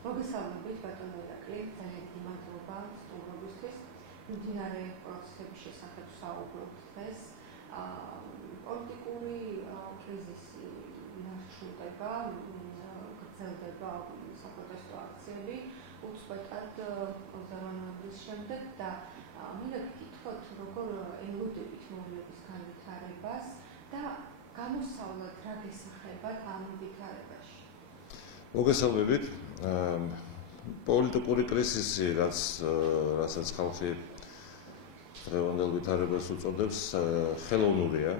მოგესალმებით ბატონო ირაკლი, ძალიან მადლობა სტუმრობისთვის. მიმდინარე პროცესების შესახებ საუბრობთ დღეს. პოლიტიკური კრიზისი ნახშუდება, გრძელდება საპროტესტო აქციები, უწყვეტად 28 ნოემბრის შემდეგ და მინდა გითხრათ, როგორ ელოდებით მოვლენების განვითარებას და გამოსავლად რა გესახებათ ამ ვითარებაში. მოგესალმებით. პოლიტიკური კრიზისი, რასაც ხალხი დღევანდელ ვითარებას უწოდებს, ხელოვნურია.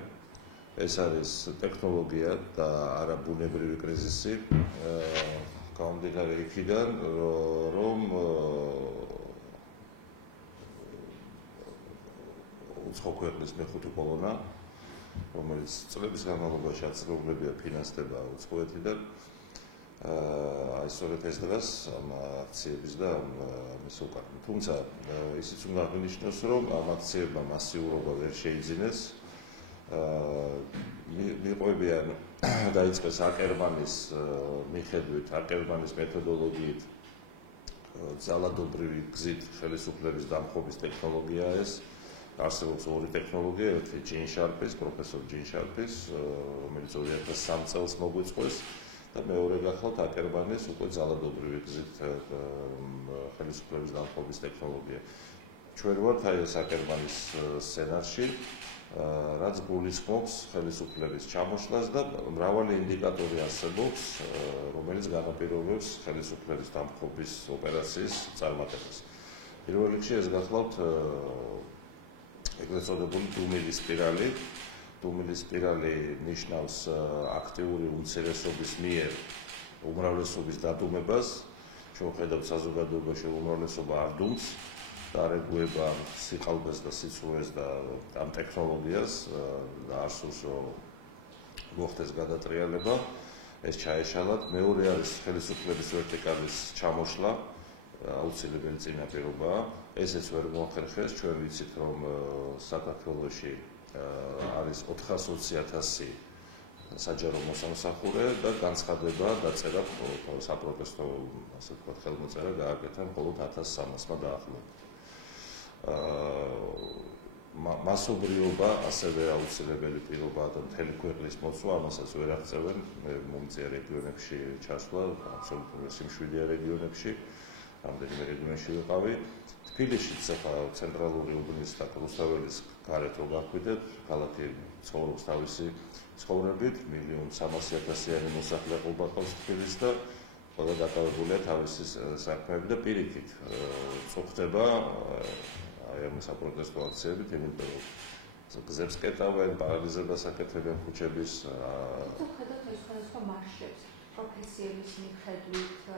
ეს არის ტექნოლოგია და არა ბუნებრივი კრიზისი. გამომდინარე იქიდან, რომ უცხო ქვეყნის მეხუთე კოლონა, რომელიც წლების განმავლობაში აწარმოებია ფინანსდება უცხოეთიდან, აი სწორედ ეს დღეს ამ აქციების და ამის უკან. თუმცა ისიც უნდა აღინიშნოს, რომ ამ აქციებმა მასიურობა ვერ შეიძინეს. მიყვებიან დაიწყეს აკერმანის მიხედვით, აკერმანის მეთოდოლოგიით ძალადობრივი გზით ხელისუფლების დამხობის ტექნოლოგიაა ეს. არსებობს ორი ტექნოლოგია, ერთი ჯინ შარპის, პროფესორ ჯინ შარპის, რომელიც 2003 წელს მოგვიწყვეს და მეორე გახლავთ აკერმანის უკვე ძალადობრივი გზით ხელისუფლების დამხობის ტექნოლოგია. ჩვენ ვართ აი ეს აკერმანის სცენარში, რაც გულისხმობს ხელისუფლების ჩამოშლას და მრავალი ინდიკატორი არსებობს, რომელიც განაპირობებს ხელისუფლების დამხობის ოპერაციის წარმატებას. პირველ რიგში ეს გახლავთ ეგრეთ წოდებული დუმილის სპირალი. დუმილის სპირალი ნიშნავს აქტიური უმცირესობის მიერ უმრავლესობის დადუმებას. შევხედავთ საზოგადოებაში უმრავლესობა არ დუმს და არეგუება სიყალბეს და სიცრუეს და ამ ტექნოლოგიას და არ სურს რომ მოხდეს გადატრიალება. ეს ჩაეშალათ. მეორე არის ხელისუფლების ვერტიკალის ჩამოშლა. აუცილებელი წინაპირობაა. ესეც ვერ მოახერხეს. ჩვენ ვიცით, რომ საქართველოში არის 420,000 საჯარო მოსამსახურე და განცხადება დაწერა საპროტესტო, ასე ვთქვათ, ხელმოწერა გააკეთა მხოლოდ 1300-მა დაახლოებით. მასობრიობა ასევე აუცილებელი პირობაა და მთელი ქვეყნის მოწვა, ამასაც ვერ აღწევენ. მომწია რეგიონებში ჩასვლა, აბსოლუტურად სიმშვიდეა რეგიონებში. რამდენიმე რეგიონში ვიყავი. თბილისშიც ახლა ცენტრალური უბნის და რუსთაველის გარეთ რო გახვიდეთ, ქალაქი ცხოვრობს თავისი ცხოვრებით, 1,300,000-იანი მოსახლე ყოლბატავს თბილისს და ყველა დაკავებულია თავისი საქმეებით და პირიქით წუხდება აი ამ საპროტესტო აქციებით, იმიტომ რომ გზებს კეტავენ, პარალიზებას აკეთებენ ქუჩების. ხედავთ ეს სხვადასხვა მარშებს, პროფესიების მიხედვით,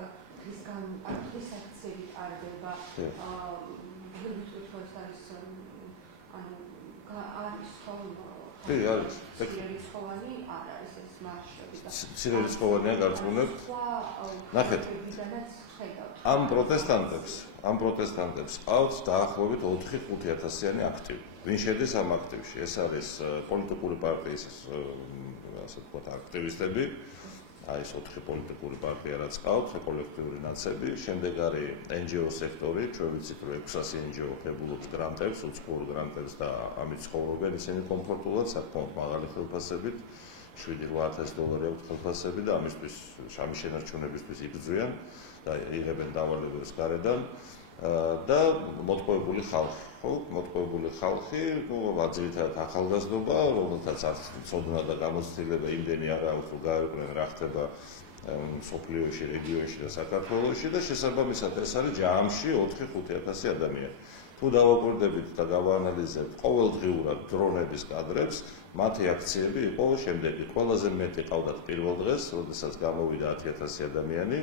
ის აქციები ტარდება. ვიტყვით, რომ ეს არის არის არის. ცირერიცხოვანი არ არის ეს მარშები და ცირერიცხოვანია გარწმუნებთ. ნახეთ. ამ პროტესტანტებს ყავთ დაახლოებით 4-5,000-იანი აქტივი. ვინ შედის ამ აქტივში? ეს არის პოლიტიკური პარტიის ასე ვთქვათ აქტივისტები. აი ეს 4 პოლიტიკური პარტია რაც ყავთ, კოლექტიური ნაცები, შემდეგ არის NGO სექტორი, ჩვენ ვიცით რომ 600 NGO ღებულობს გრანტებს, უცხოურ გრანტებს და ამით ცხოვრობენ ისინი კომფორტულად, საკმაოდ მაღალი ხელფასებით, $7,000-8,000 აქვს ხელფასები და ამისთვის შამის შენარჩუნებისთვის იბრძვიან და იღებენ დავალებებს გარედან და მოტყუებული ხალხი, ხო? მოტყუებული ხალხი, ძირითადად ახალგაზრდობა, რომელთაც არც ცოდნა და გამოცდილება იმდენი არ აქვს, რომ გაიყვნენ რა ხდება სოფლიოში, რეგიონში და საქართველოში და შესაბამისად ეს არის ჯამში 4-5,000 ადამიანი. თუ დავაკვირდებით და გავაანალიზებთ ყოველდღიურად დრონების კადრებს, მათი აქციები იყო შემდეგი. ყველაზე მეტი ყავდათ პირველ დღეს, როდესაც გამოვიდა 10,000 ადამიანი.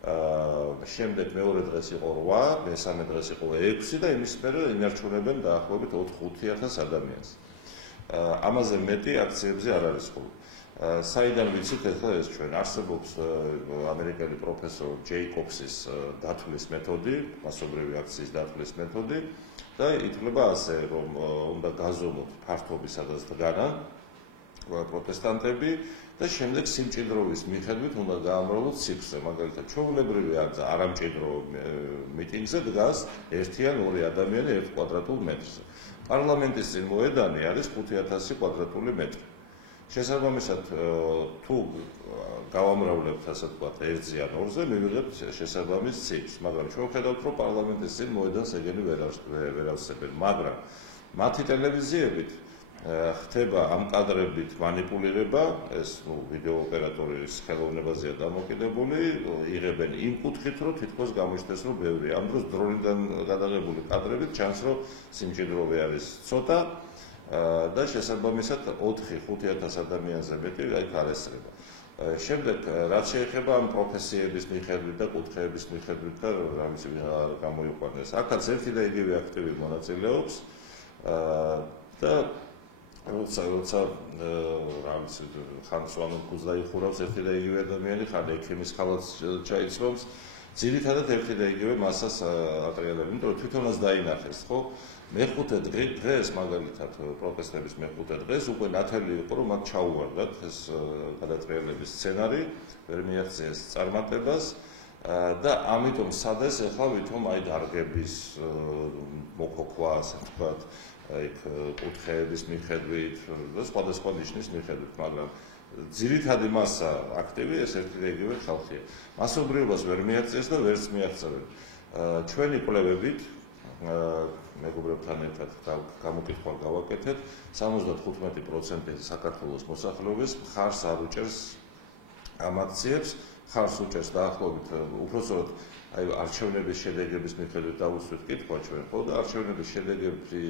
შემდეგ მეორე დღეს იყო 8, მესამე დღეს იყო 6 და იმის მერე ინარჩუნებენ დაახლოებით 4-5,000 ადამიანს. ამაზე მეტი აქციებზე არ არის ხოლმე. საიდან ვიცით ახლა ეს ჩვენ არსებობს ამერიკელი პროფესორ ჯეიკობსის დათვლის მეთოდი, მასობრივი აქციის დათვლის მეთოდი და ითვლება ასე, რომ უნდა გაზომოთ ფართობი სადაც დგანან პროტესტანტები და შემდეგ სიმჭიდროვის მიხედვით უნდა გაამრავლოთ ციფრზე. მაგალითად, ჩვეულებრივი არამჭიდრო მიტინგზე დგას 1 ან 2 ადამიანი 1 კვადრატულ მეტრზე. პარლამენტის წინ მოედანი არის 5000 კვადრატული მეტრი. შესაბამისად, თუ გავამრავლებთ, ასე ვთქვათ, 1-ზე ან 2-ზე, მივიღებთ შესაბამის ციფრს. მაგრამ ჩვენ ვხედავთ, რომ პარლამენტის წინ მოედანს ეგენი ვერ ავსებენ, მაგრამ მათი ტელევიზიებით ხდება ამ კადრებით მანიპულირება, ეს ვიდეო ოპერატორის ხელოვნებაზეა დამოკიდებული, იღებენ იმ კუთხით, რომ თითქოს გამოჩნდეს, რომ ბევრი. ამ დროს დრონიდან გადაღებული კადრებით ჩანს, რომ სიმჭიდროვე არის ცოტა და შესაბამისად 4-5000 ადამიანზე მეტი აქ არ ესწრება. შემდეგ, რაც შეეხება ამ პროფესიების მიხედვით და კუთხეების მიხედვით და რამის გამოიყვანეს, აქაც ერთი და იგივე აქტივი მონაწილეობს და როცა რამის ხანსვანო ქუზა იხურავს ერთი და იგივე ადამიანი, ხან ექიმის ხალათს ჩაიცრობს, ძირითადად ერთი და იგივე მასას ატრიალებენ, იმიტომ რომ თვითონაც დაინახეს, ხო? მეხუთე დღეს, მაგალითად, პროტესტების მეხუთე დღეს უკვე ნათელი იყო, რომ მათ ჩაუვარდათ ეს გადატრიალების სცენარი, ვერ მიაღწიეს წარმატებას და ამიტომ სადეს ახლა ვითომ აი დარგების მოქოქვა, ასე ვთქვათ, იქ კუთხეების მიხედვით და სხვადასხვა ნიშნის მიხედვით, მაგრამ ძირითადი მასა აქტივი ეს ერთი და იგივე ხალხია. მასობრიობას ვერ მიაღწიეს და ვერც მიაღწევენ. ჩვენი კვლევებით მეგობრებთან ერთად გამოკითხვა გავაკეთეთ, 75% საქართველოს მოსახლეობის მხარს არ უჭერს ამ აქციებს, მხარს უჭერს დაახლოებით, უпростоროდ აი არჩევნების შედეგების მიხედვით დავუსვით კითხვა ჩვენ, ხო და არჩევნების შედეგები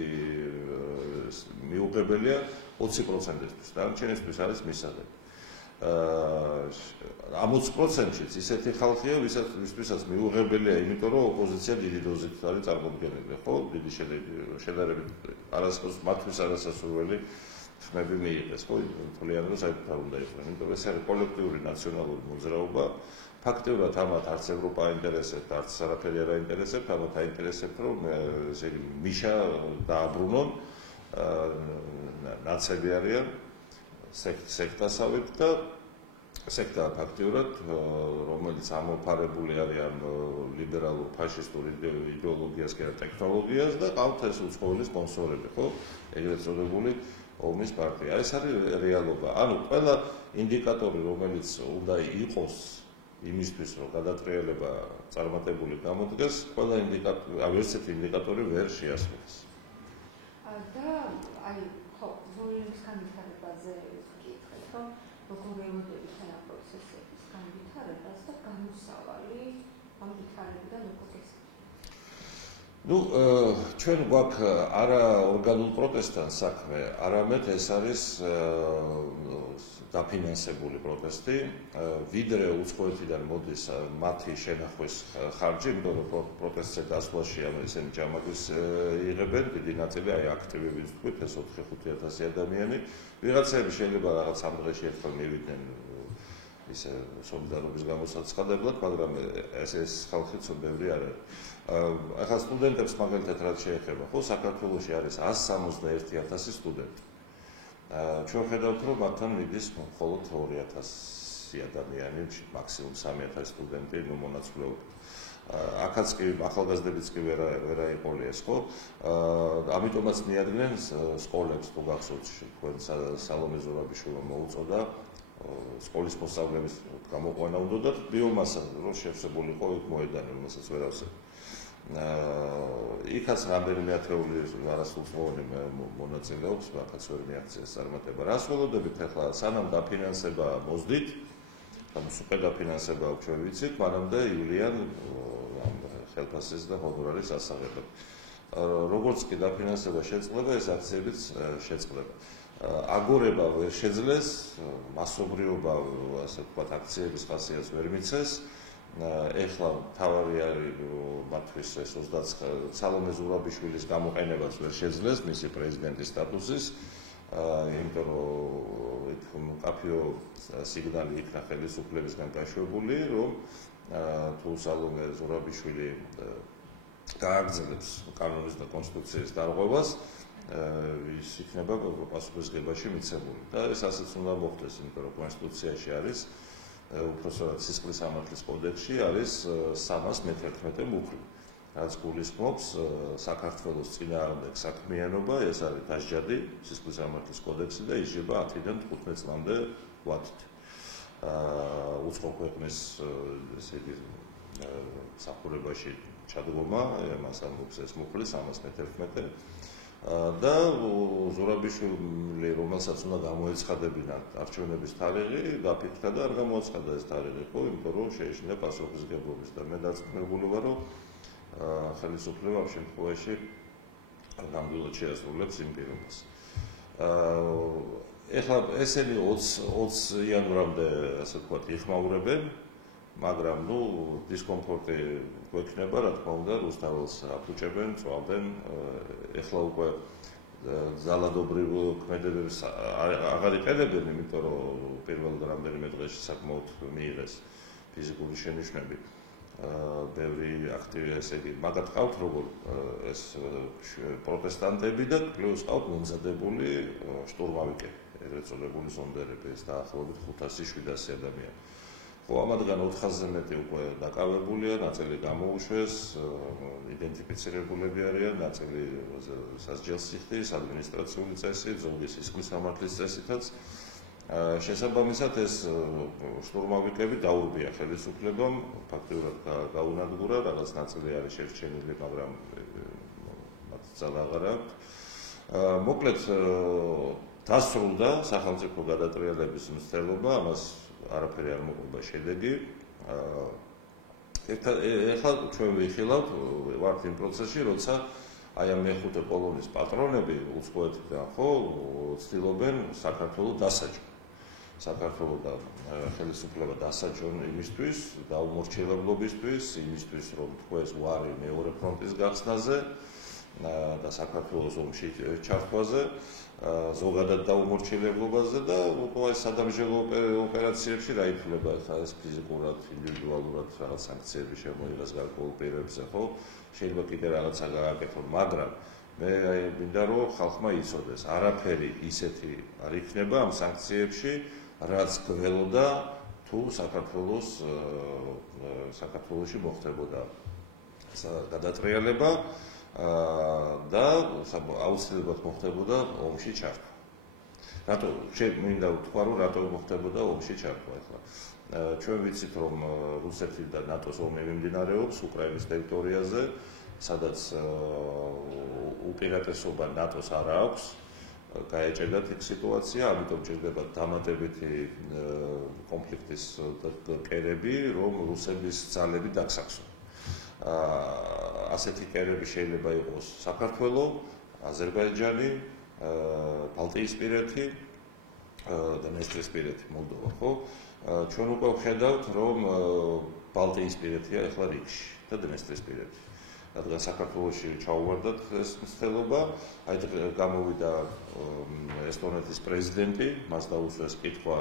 მიუღებელია 20%-ისთვის, დანარჩენისთვის არის მისაღები. ამ 20%-იც ისეთი ხალხია, ვისთვისაც მიუღებელია, იმიტომ რომ ოპოზიცია დიდი დოზით არის წარმოდგენილი, ხო? დიდი შედარებით მათთვის არასასურველი ხმები მიიღეს, ხო? თვლიან, რომ საერთოდ არ უნდა იყვნენ, იმიტომ რომ ეს არის კოლექტიური ნაციონალური მოძრაობა. ფაქტობრივად ამათ არც ევროპა აინტერესებთ, არც არაფერი არ აინტერესებთ, ამათ აინტერესებთ, რომ ესე იგი მიშა დააბრუნონ, ნაცები არიან სექტასავით და სექტა ფაქტიურად, რომელიც ამოფარებული არის ამ ლიბერალურ ფაშისტურ იდეოლოგიასკენ და ტექნოლოგიას და ყავთ ეს უცხოელი სპონსორები, ხო? ეგრეთ წოდებული ომის პარტია. ეს არის რეალობა. ანუ ყველა ინდიკატორი, რომელიც უნდა იყოს იმისთვის, რომ გადატრიალება წარმატებული გამოდგეს, ყველა ინდიკატორი, ერთ-ერთი ინდიკატორი ვერ შეასრულეს. და აი, ხო, ზოლის განვითარებაზე ვკითხეთ, რომ როგორ ელოდებით ამ პროცესების განვითარებას და გამოსავალი ამ განვითარებიდან როგორ ეს. ჩვენ გვაქვს არა ორგანულ პროტესტთან საქმე, არამედ ეს არის დაფინანსებული პროტესტი, ვიდრე უცხოეთიდან მოდის მათი შენახვის ხარჯი, იმიტომ რომ პროტესტზე გასვლაში ისინი ჯამაგვის იღებენ, დიდი ნაწილი აი აქტივები ვთქვით, ეს 4-5000 ადამიანი. ვიღაცები შეიძლება რაღაც ამ დღეში ერთხელ მივიდნენ ისე სოლიდარობის გამოსაცხადებლად, მაგრამ ეს ხალხი ცნობილი არ არის. ახლა სტუდენტებს მაგალითად რაც შეეხება, ხო, საქართველოში არის 161,000 სტუდენტი. ჩვენ ხედავთ, რომ მათთან მიდის მხოლოდ 2000 ადამიანი, მაქსიმუმ 3000 სტუდენტი მონაცვლეობით. აქაც კი ახალგაზრდებიც კი ვერ აიყოლეს, ხო? ამიტომაც მიადგნენ სკოლებს, თუ გახსოვთ, თქვენ სალომე ზურაბიშვილმა მოუწოდა სკოლის მოსწავლეების გამოყვანა უნდა და ბიომასა რომ შევსებულიყო იქ მოედანი, რომელსაც ვერ ავსებ. იქაც რამდენიმე ათეული არასრულწლოვანი მონაწილეობს, ახაც ვერ მიაღწიეს წარმატება. რას ველოდებით ახლა, სანამ დაფინანსება მოძდით, ანუ სუპერ დაფინანსება აქვს ჩვენ ვიცით, მანამდე ივლიან ხელფასის და ჰონორარის ასაღებად. როგორც კი დაფინანსება შეწყდება, ეს აქციებიც შეწყდება. აგორება ვერ შეძლეს, მასობრიობა, ასე ვთქვათ, აქციების ხასიათს ვერ მიცეს. ეხლა თავარი არის მათთვის ეს 29 სალომე ზურაბიშვილის გამოყენებას ვერ შეძლეს მისი პრეზიდენტის სტატუსის, იმიტომ რომ მკაფიო სიგნალი იქნა ხელისუფლებისგან გაშვებული, რომ თუ სალომე ზურაბიშვილი გააგრძელებს კანონის და კონსტიტუციის დარღვევას, ის იქნება პასუხისგებაში მიცემული. და ეს ასეც უნდა მოხდეს, იმიტომ რომ კონსტიტუციაში არის უпростоრად სისხლის სამართლის კოდექსში არის 311 მუხლი. რაც გულისხმობს საქართველოს წინააღმდეგ საქმიანობა, ეს არის დასჯადი სისხლის სამართლის კოდექსი და ისება 10-დან 15 წლამდე ვადით. უცხო ქვეყნის ესე იგი სახურებაში ჩადგომა, მას ამბობს ეს მუხლი 311 და ზურაბიშვილი, რომელსაც უნდა გამოეცხადებინა არჩევნების თარიღი, გაფიქრდა და არ გამოაცხადა ეს თარიღი, ხო, იმიტომ რომ შეეშინდა პასუხისმგებლობის და მე დარწმუნებული ვარ, რომ ხელისუფლება ამ შემთხვევაში ნამდვილად შეასრულებს იმ პირობას. ეხლა ესენი 20 იანვრამდე, ასე ვთქვათ, იხმაურებენ, მაგრამ დისკომფორტი გვექნება, რა თქმა უნდა, რუსთაველს აფუჭებენ, წვალდნენ, ეხლა უკვე ძალადობრივ ქმედებებს აღარ იყენებენ, იმიტომ რომ პირველ რამდენიმე დღეში საკმაოდ მიიღეს ფიზიკური შენიშვნები. ბევრი აქტივი, ესე იგი, მაგათ ყავთ როგორ ეს პროტესტანტები და პლუს ყავთ მომზადებული შტურმავიკები, ეგრეთ წოდებული ზონდერები, ეს დაახლოებით 500-700 ადამიანი. ხო, ამათგან 400-ზე მეტი უკვე დაკავებულია, ნაწილი გამოუშვეს, იდენტიფიცირებულები არიან, ნაწილი სასჯელს იხდის, ადმინისტრაციული წესით, ზოგი სისხლის სამართლის წესითაც. შესაბამისად ეს შტურმავიკები დაურბია ხელისუფლებამ, ფაქტიურად გაუნადგურა, რაღაც ნაწილი არის შერჩენილი, მაგრამ მათ ძალა აღარ აქვს. მოკლედ დასრულდა სახელმწიფო გადატრიალების მცდელობა, ამას არაფერი არ მოყვება შედეგი. ეხლა ჩვენ ვიხილავთ, ვართ იმ პროცესში, როცა აი ამ მეხუთე პოლონის პატრონები უცხოეთიდან ხო ცდილობენ საქართველოს დასაჯონ. საქართველოს და ხელისუფლება დასაჯონ იმისთვის, დაუმორჩილებლობისთვის, იმისთვის, რომ თქვეს უარი მეორე ფრონტის გახსნაზე და საქართველოს ომში ჩართვაზე, ზოგადად დაუმორჩილებლობაზე და უკვე სადამსჯელო ოპერაციებში რა ითვლება ხა ეს ფიზიკურად, ინდივიდუალურად რაღაც სანქციები შემოიღეს გარკვეულ პირებზე, ხო? შეიძლება კიდე რაღაცა გააკეთონ, მაგრამ მე მინდა რომ ხალხმა იცოდეს, არაფერი ისეთი არ იქნება ამ სანქციებში, რაც გველოდა თუ საქართველოში მოხდებოდა გადატრიალება და აუცილებლად მოხდებოდა ომში ჩართვა. რატო მინდა ვთქვა, რომ რატო მოხდებოდა ომში ჩართვა ახლა. ჩვენ ვიცით, რომ რუსეთი და ნატოს ომი მიმდინარეობს უკრაინის ტერიტორიაზე, სადაც უპირატესობა ნატოს არ აქვს. გაეჭედათ იქ სიტუაცია, ამიტომ ჭირდება დამატებითი კონფლიქტის კერები, რომ რუსების ძალები დაგსაქსონ. ასეთი კერები შეიძლება იყოს საქართველო, აზერბაიჯანი, ბალტიისპირეთი და დნესტრისპირეთი, მოლდოვა, ხო? ჩვენ უკვე ვხედავთ, რომ ბალტიისპირეთია ახლა რიგში და დნესტრისპირეთი. რადგან საქართველოში ჩაუვარდათ ეს მცდელობა, აი გამოვიდა ესტონეთის პრეზიდენტი, მას დაუსვეს კითხვა,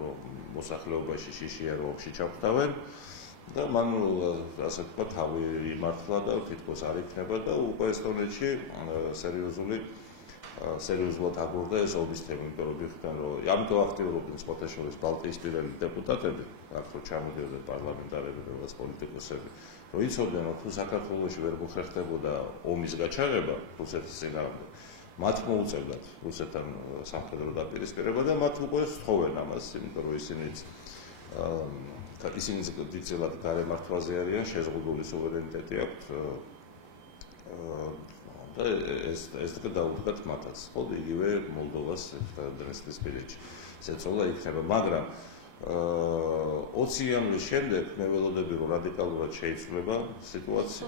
რომ მოსახლეობაში შიშია რომ ომში ჩახვდავენ და მან ასე ვთქვა თავი იმართლა და თითქოს არ იქნება და უკვე ესტონეთში სერიოზულად აგორდა ეს ომის თემა, იმიტომ რომ ვიხდან რომ ამიტომ აქტიურობდნენ სხვათა შორის ბალტიისპირელი დეპუტატები, აქ ჩამოდიოდნენ პარლამენტარები, რაღაც პოლიტიკოსები, რომ იცოდნენ, რომ თუ საქართველოში ვერ მოხერხდებოდა ომის გაჩაღება რუსეთის წინააღმდეგ, მათ მოუწევდათ რუსეთთან სამხედრო დაპირისპირება და მათ უკვე სთხოვენ ამას, იმიტომ რომ ისინი დიდწილად გარემართვაზე არიან, შეზღუდული სუვერენიტეტი აქვთ და ეს დაუდგათ მათაც, ხო, იგივე მოლდოვას დნესტრისპირეთში შეცვალა იქნება, მაგრამ 20 იანვრის შემდეგ მე ველოდები, რომ რადიკალურად შეიცვლება სიტუაცია.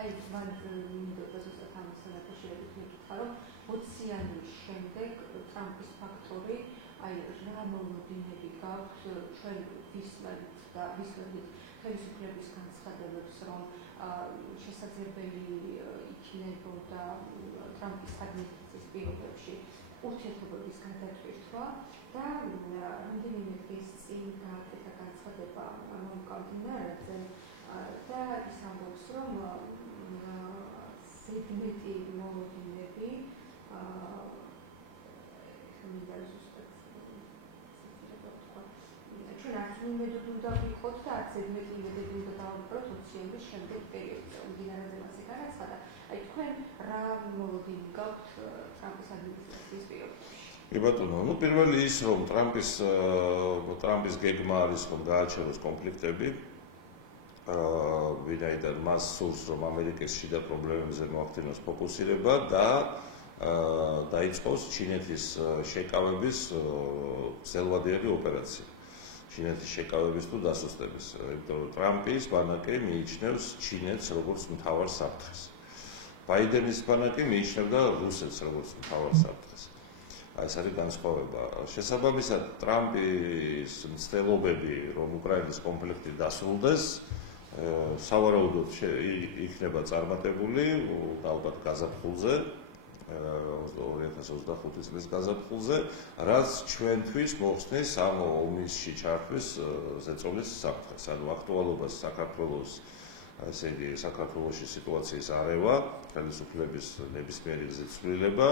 აი, მან მინდოდა ზუსტად ამის დაკავშირებით მეკითხა, რომ 20 იანვრის შემდეგ ტრამპის ფაქტორი, აი, რა მომდინები გაქვთ ჩვენ ვისმენთ და ვისმენთ ხელისუფლების განცხადებებს, რომ შესაძლებელი იქნებოდა ტრამპის ადმინისტრაციის პირობებში ურთიერთობების გადატვირთვა და რამდენიმე დღის წინ გააკეთა განცხადება მომკავშირეზე და ის ამბობს, რომ ზედმეტი მოლოდინები ჩვენ არც იმედოდ უნდა ვიყოთ და არც ზედმეტი იმედები უნდა დავამყროთ 20 წლის შემდეგ პერიოდზე. მდინარეზე მას ეკარაცხადა. აი თქვენ რა მოლოდინი გაქვთ ტრამპის ადმინისტრაციის პირობებში? კი ბატონო, ну პირველი ის რომ ტრამპის გეგმა არის რომ გააჩეროს კონფლიქტები, ვინაიდან მას სურს რომ ამერიკის შიდა პრობლემებზე მოახდინოს ფოკუსირება და დაიწყოს ჩინეთის შეკავების გრძელვადიანი ოპერაცია. ჩინეთის შეკავების თუ დასუსტების. იმიტომ რომ ტრამპის ბანაკი მიიჩნევს ჩინეთს როგორც მთავარ საფრთხეს. ბაიდენის ბანაკი მიიჩნევდა რუსეთს როგორც მთავარ საფრთხეს. ეს არის განსხვავება. შესაბამისად, ტრამპის მცდელობები, რომ უკრაინის კონფლიქტი დასრულდეს, სავარაუდოდ იქნება წარმატებული, ალბათ გაზაფხულზე, 2025 წლის გაზაფხულზე, რაც ჩვენთვის მოხსნის ამ ომისში ჩართვის ზეწოლის საფრთხეს. ანუ აქტუალობას საქართველოს, ესე იგი, საქართველოში სიტუაციის არევა, ხელისუფლების ნებისმიერი ზეწოლილება,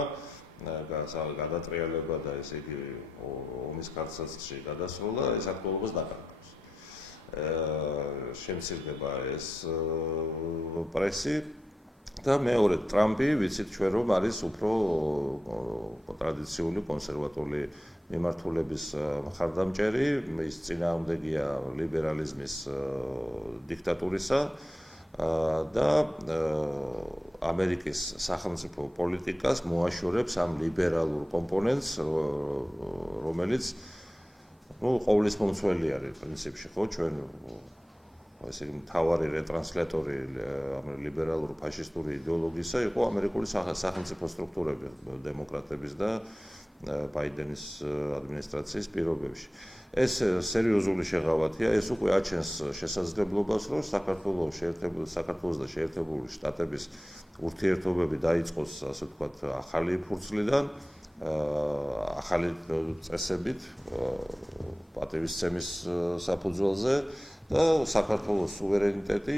გადატრიალება და ესე იგი ომის კარცაცში გადასროლა ეს აქტუალობას დაკარგავს. შემცირდება ეს პრესი და მეორე ტრამპი ვიცით ჩვენ რომ არის უფრო ტრადიციული კონსერვატორული მიმართულების მხარდამჭერი, ის წინააღმდეგია ლიბერალიზმის დიქტატურისა და ამერიკის სახელმწიფო პოლიტიკას მოაშორებს ამ ლიბერალურ კომპონენტს, რომელიც ყოვლის მომცველი არის პრინციპში, ხო, ჩვენ ესე იგი მთავარი რეტრანსლატორი ლიბერალურ ფაშისტური იდეოლოგიისა იყო ამერიკული სახელმწიფო სტრუქტურები, დემოკრატების და ბაიდენის ადმინისტრაციის პირობებში. ეს სერიოზული შეღავათია, ეს უკვე აჩენს შესაძლებლობას, რომ საქართველოს და შეერთებული შტატების ურთიერთობები დაიწყოს, ასე ვთქვათ, ახალი ფურცლიდან, ახალი წესებით, პატივისცემის საფუძველზე და საქართველოს სუვერენიტეტი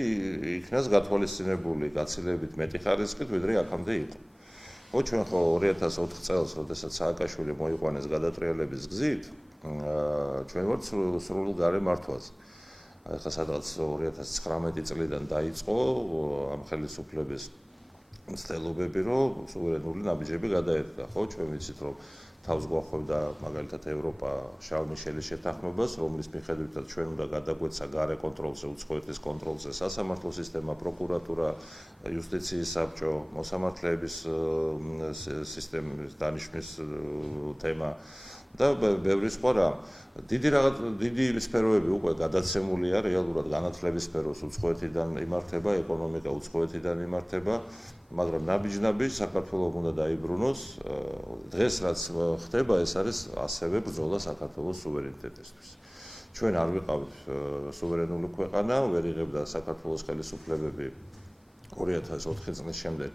იქნას გათვალისწინებული გაცილებით მეტი ხარისხით, ვიდრე აქამდე იყო. ხო, ჩვენ ხო 2004 წელს, როდესაც სააკაშვილი მოიყვანეს გადატრიალების გზით, ჩვენ ვართ სრულ გარე მართვაზე. ახლა სადღაც 2019 წლიდან დაიწყო ამ ხელისუფლების მცდელობები, რომ სუვერენული ნაბიჯები გადაედგა. ხო, ჩვენ ვიცით, რომ თავს გვახვევდა მაგალითად ევროპა შარლ მიშელის შეთანხმებას, რომლის მიხედვითაც ჩვენ უნდა გადაგვეცა გარე კონტროლზე, უცხოეთის კონტროლზე სასამართლო სისტემა, პროკურატურა, იუსტიციის საბჭო, მოსამართლეების სისტემის დანიშვნის თემა და ბევრი სხვა რა. დიდი სფეროები უკვე გადაცემულია, რეალურად განათლების სფეროს უცხოეთიდან იმართება, ეკონომიკა უცხოეთიდან იმართება, მაგრამ ნაბიჯ-ნაბიჯ საქართველოს უნდა დაიბრუნოს. დღეს რაც ხდება, ეს არის ასევე ბრძოლა საქართველოს სუვერენიტეტისთვის. ჩვენ არ ვიყავით სუვერენული ქვეყანა, ვერ იღებდა საქართველოს ხელისუფლებები 2004 წლის შემდეგ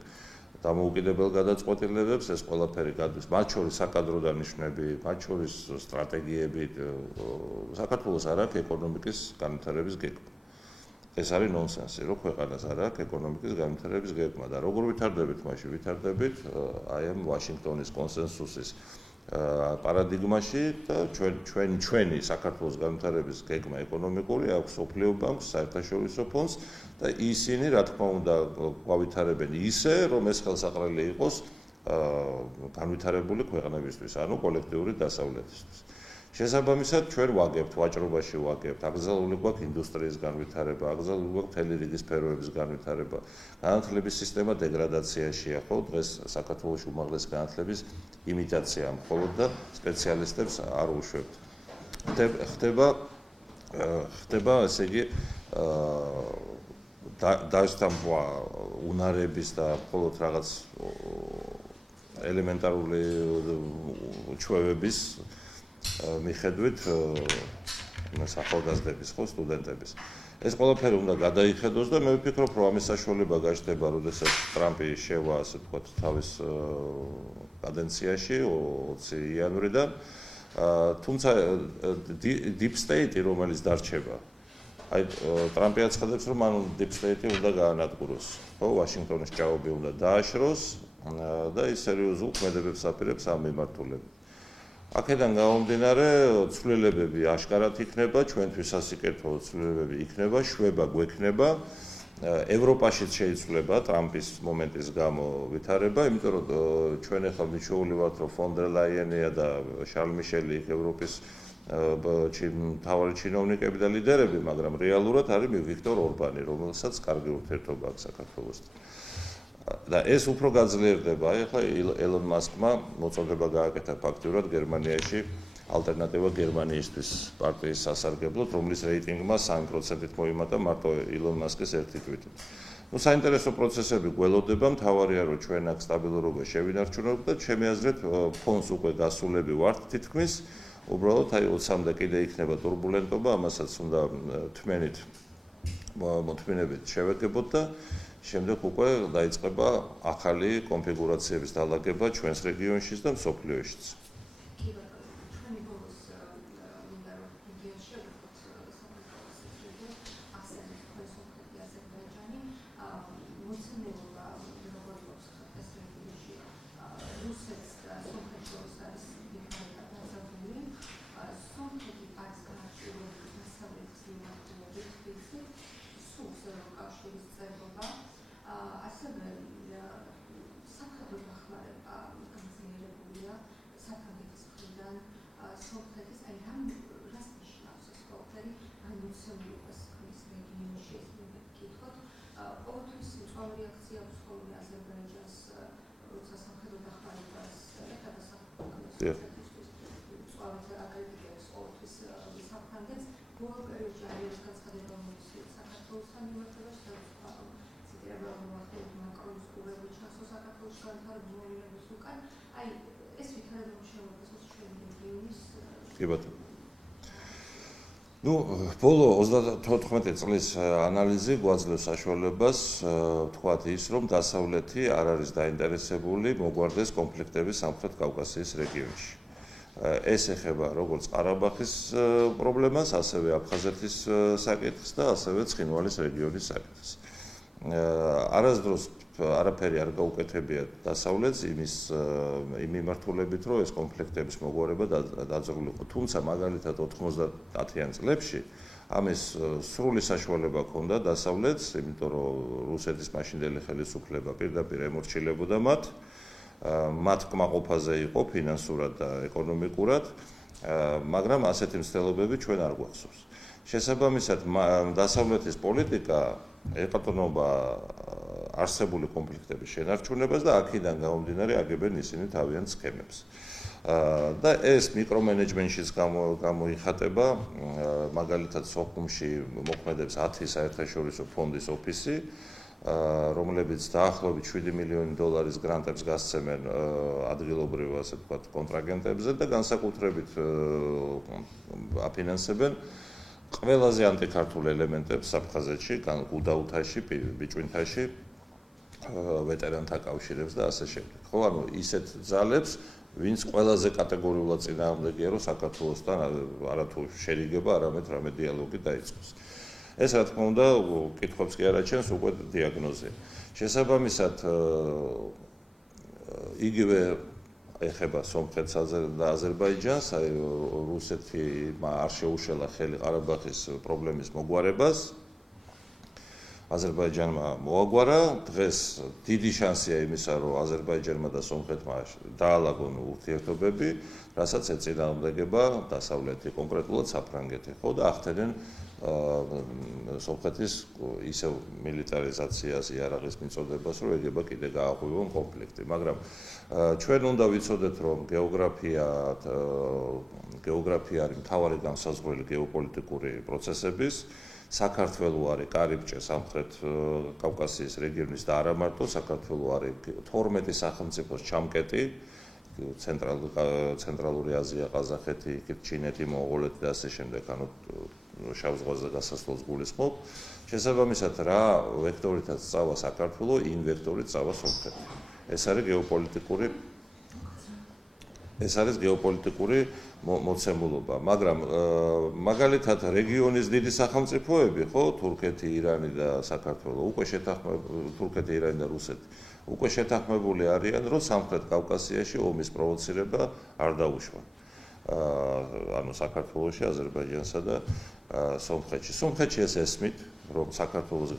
დამოუკიდებელ გადაწყვეტილებებს, ეს ყველაფერი გადის, მათ შორის საკადრო დანიშვნები, მათ შორის სტრატეგიები, საქართველოს არ აქვს ეკონომიკის განვითარების გეგმა. ეს არის ნონსენსი, რომ ქვეყანას არ აქვს ეკონომიკის განვითარების გეგმა და როგორ ვითარდებით მაშინ? ვითარდებით აი ამ ვაშინგტონის კონსენსუსის პარადიგმაში და ჩვენი საქართველოს განვითარების გეგმა ეკონომიკური აქვს სოფლიო ბანკს, საერთაშორისო ფონდს და ისინი რა თქმა უნდა გავითარებენ ისე, რომ ეს ხელსაყრელი იყოს განვითარებული ქვეყნებისთვის, ანუ კოლექტიური დასავლეთისთვის. შესაბამისად ჩვენ ვაგებთ, ვაჭრობაში ვაგებთ, აკრძალული გვაქვს ინდუსტრიის განვითარება, აკრძალული გვაქვს მთელი რიგი სფეროების განვითარება. განათლების სისტემა დეგრადაციაშია, ხო, დღეს საქართველოში უმაღლესი განათლების იმიტაცია მხოლოდ და სპეციალისტებს არ უშვებთ. ხდება, ესე იგი, დაჟდამვა უნარების და მხოლოდ რაღაც ელემენტარული ჩვევების მიხედვით ახალგაზრდების, ხო, სტუდენტების. ეს ყველაფერი უნდა გადაიხედოს და მე ვფიქრობ, რომ ამის საშუალება გაჩნდება, როდესაც ტრამპი შევა, ასე ვთქვათ, თავის კადენციაში 20 იანვრიდან. თუმცა deep state, რომელიც დარჩება, აი ტრამპი აცხადებს, რომ მან deep state-ი უნდა გაანადგუროს, ხო, ვაშინგტონის ჭაობი უნდა დააშროს და ის სერიოზულ ქმედებებს აპირებს ამ მიმართულებით. აქედან გამომდინარე, ცვლილებები აშკარად იქნება, ჩვენთვის სასიკეთო ცვლილებები იქნება, შვება გვექნება. ევროპაშიც შეიცვლება ტრამპის მომენტის გამო ვითარება, იმიტომ რომ ჩვენ ახლა მიჩვეული ვართ, რომ ფონ დერ ლაიენია და შარლ მიშელი იქ ევროპის მთავარი ჩინოვნიკები და ლიდერები, მაგრამ რეალურად არის ვიქტორ ორბანი, რომელსაც კარგი ურთიერთობა აქვს საქართველოსთან. და ეს უფრო გაძლიერდება. აი ახლა ელონ მასკმა მოწოდება გააკეთა ფაქტურად გერმანიაში ალტერნატივა გერმანიისთვის პარტიის სასარგებლოდ, რომლის რეიტინგმა 3%-ით მოიმატა მარტო ილონ მასკის ერთი tweet-ით. საინტერესო პროცესები გველოდება, მთავარია რომ ჩვენ აქ სტაბილურობა შევინარჩუნოთ და ჩემი აზრით ფონს უკვე გასულები ვართ თითქმის. უბრალოდ აი 20-მდე კიდე იქნება турბულენტობა, ამასაც უნდა მოთმინებით შევეგებოთ და შემდეგ უკვე დაიწყება ახალი კონფიგურაციების დალაგება ჩვენს რეგიონშიც და მსოფლიოშიც. ბოლო 34 წლის ანალიზი გვაძლევს საშუალებას ვთქვათ ის, რომ დასავლეთი არ არის დაინტერესებული მოგვარდეს კონფლიქტების სამხრეთ კავკასიის რეგიონში. ეს ეხება როგორც ყარაბაღის პრობლემას, ასევე აფხაზეთის საკითხს და ასევე ცხინვალის რეგიონის საკითხს. არასდროს არაფერი არ გაუკეთებია დასავლეთს იმ მიმართულებით, რომ ეს კონფლიქტების მოგვარება დაძაბულიყო. თუმცა მაგალითად 90-იან წლებში ამის სრული საშუალება ჰქონდა დასავლეთს, იმიტომ რომ რუსეთის მაშინდელი ხელისუფლება პირდაპირ ემორჩილებოდა მათ კმაყოფაზე იყო ფინანსურად და ეკონომიკურად, მაგრამ ასეთი მცდელობები ჩვენ არ გვახსოვს. შესაბამისად, დასავლეთის პოლიტიკა ეყრდნობა არსებული კონფლიქტების შენარჩუნებას და აქედან გამომდინარე აგებენ ისინი თავიანთ სქემებს. და ეს მიკრომენეჯმენტშიც გამოიხატება, მაგალითად სოხუმში მოქმედებს 10 საერთაშორისო ფონდის ოფისი, რომლებიც დაახლოებით $7 მილიონი გრანტებს გასცემენ ადგილობრივ, ასე ვთქვათ, კონტრაგენტებზე და განსაკუთრებით აფინანსებენ ყველაზე ანტიქართულ ელემენტებს აფხაზეთში, გუდაუთაში, ბიჭვინთაში, ვეტერანთა კავშირებს და ასე შემდეგ. ხო, ანუ ისეთ ძალებს, ვინც ყველაზე კატეგორიულად წინააღმდეგია, რომ საქართველოსთან არათუ შერიგება, არამედ რამე დიალოგი დაიწყოს. ეს რა თქმა უნდა, კითხვებს კი არ აჩენს, უკვე დიაგნოზია. შესაბამისად, იგივე ეხება სომხეთს და აზერბაიჯანს, აი რუსეთი არ შეუშელა ხელი ყარაბაღის პრობლემის მოგვარებას. აზერბაიჯანმა მოაგვარა, დღეს დიდი შანსია იმისა, რომ აზერბაიჯანმა და სომხეთმა დაალაგონ ურთიერთობები, რასაც ეწინააღმდეგება დასავლეთი, კონკრეტულად საფრანგეთი, ხო და ახდენენ სომხეთის ისევ მილიტარიზაციას, იარაღის მიწოდებას, რომ ეგება კიდე გააღვივონ კონფლიქტი. მაგრამ ჩვენ უნდა ვიცოდეთ, რომ გეოგრაფია არის მთავარი განსაზღვრელი გეოპოლიტიკური პროცესების. საქართველო არის კარიბჭე სამხრეთ კავკასიის რეგიონის და არა მარტო, საქართველო არის 12 სახელმწიფოს ჩამკეტი, ცენტრალური აზია, ყაზახეთი, ჩინეთი, მონღოლეთი და ასე შემდეგ, ანუ შავ ზღვაზე გასასვლელს გულისხმობ. შესაბამისად, რა ვექტორითაც წავა საქართველო, იმ ვექტორით წავა სომხეთი. ეს არის გეოპოლიტიკური ეს არის გეოპოლიტიკური მოცემულობა, მაგრამ მაგალითად რეგიონის დიდი სახელმწიფოები, ხო, თურქეთი, ირანი და საქართველო, უკვე თურქეთი, ირანი და რუსეთი, უკვე შეთანხმებული არიან, რომ სამხრეთ კავკასიაში ომის პროვოცირება არ დაუშვა. ანუ საქართველოში, აზერბაიჯანსა და სომხეთში. სომხეთში ეს ესმით, რომ საქართველოს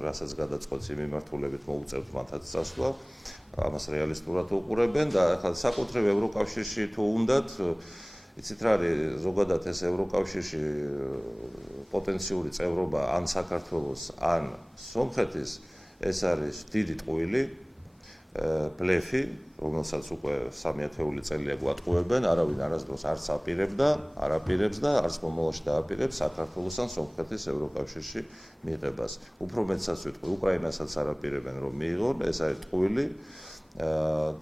რასაც გადაწყვეტს იმ მიმართულებით მოუწევთ მათაც წასვლა, ამას რეალისტურად უყურებენ და ახლა საკუთრივ ევროკავშირში თუ უნდათ, იცით რა არის, ზოგადად ეს ევროკავშირში პოტენციური წევრობა ან საქართველოს, ან სომხეთის, ეს არის დიდი ტყუილი, ბლეფი, რომელსაც უკვე 3 წელია გვატყუებენ, არავინ არასდროს არც არაპირებს და არც მომავალში დააპირებს საქართველოს ან სომხეთის ევროკავშირში მიღებას. უფრო მეტსაც ვიტყვი, უკრაინასაც არაპირებენ რომ მიიღონ, ეს არის ტყუილი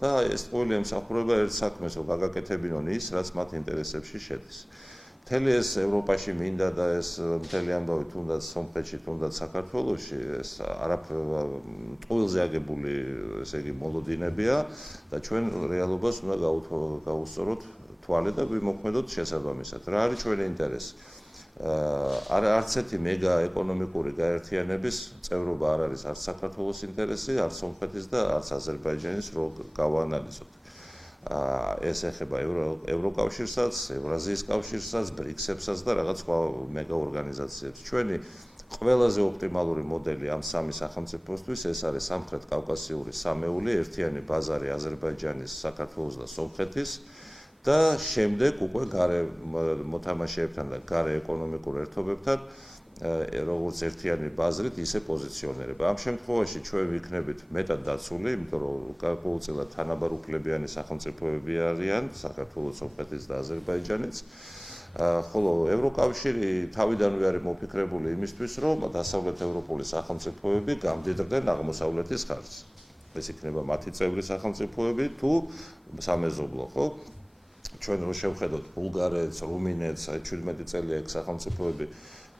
და ეს ტყუილი ემსახურება ერთ საქმეს, რომ გაგაკეთებინონ ის, რაც მათ ინტერესებში შედის. მთელი ეს ევროპაში მინდა და ეს მთელი ამბავი თუნდაც სომხეთში, თუნდაც საქართველოში, ეს ტყუილზე აგებული, ესე იგი, მოლოდინებია და ჩვენ რეალობას უნდა გავუსწოროთ თვალე და ვიმოქმედოთ შესაბამისად. რა არის ჩვენი ინტერესი? არც ერთი მეგა ეკონომიკური გაერთიანების წევრობა არ არის არც საქართველოს ინტერესი, არც სომხეთის და არც აზერბაიჯანის, რო გავაანალიზოთ. ეს ეხება ევროკავშირსაც, ევრაზიის კავშირსაც, ბრიქსებსაც და რაღაც სხვა მეგა ორგანიზაციებს. ჩვენი ყველაზე ოპტიმალური მოდელი ამ სამი სახელმწიფოსთვის ეს არის სამხრეთ კავკასიური სამეული, ერთიანი ბაზარი აზერბაიჯანის, საქართველოს და სომხეთის და შემდეგ უკვე გარე მოთამაშეებთან და გარე ეკონომიკურ ერთობებთან როგორც ერთიანი ბაზრით ისე პოზიციონერება. ამ შემთხვევაში ჩვენ ვიქნებით მეტად დაცული, იმიტომ რომ გარკვეულწილად თანაბარ უფლებიანი სახელმწიფოები არიან, საქართველოს, სომხეთის და აზერბაიჯანიც. ხოლო ევროკავშირი თავიდანვე არის მოფიქრებული იმისთვის, რომ დასავლეთ ევროპული სახელმწიფოები გამდიდრდნენ აღმოსავლეთის ხარჯს. ეს იქნება მათი წევრი სახელმწიფოები თუ სამეზობლო, ხო? ჩვენ რო შევხედოთ ბულგარეთს, რუმინეთს, 17 წელია ეგ სახელმწიფოები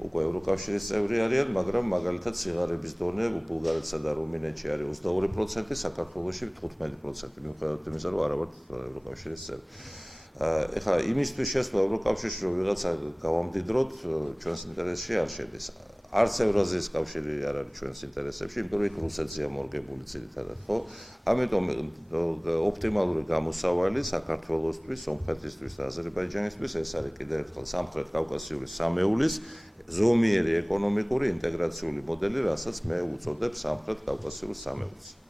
უკვე ევროკავშირის წევრი არიან, მაგრამ მაგალითად სიღარიბის დონე ბულგარეთსა და რუმინეთში არის 22%, საქართველოში 15%, მიუხედავად იმისა, რომ არ ვართ ევროკავშირის წევრი. ეხლა იმისთვის შესვლა ევროკავშირში, რომ ვიღაცა გავამდიდროთ, ჩვენს ინტერესში არ შედის. არც ევრაზიის კავშირი არ არის ჩვენს ინტერესებში, იმიტომ რომ იქ რუსეთზეა მორგებული ძირითადად, ხო? ამიტომ ოპტიმალური გამოსავალი საქართველოსთვის, სომხეთისთვის და აზერბაიჯანისთვის ეს არის კიდევ ერთხელ სამხრეთ კავკასიური სამეულის ზომიერი ეკონომიკური ინტეგრაციული მოდელი, რასაც მე უწოდებ სამხრეთ კავკასიურ სამეულს.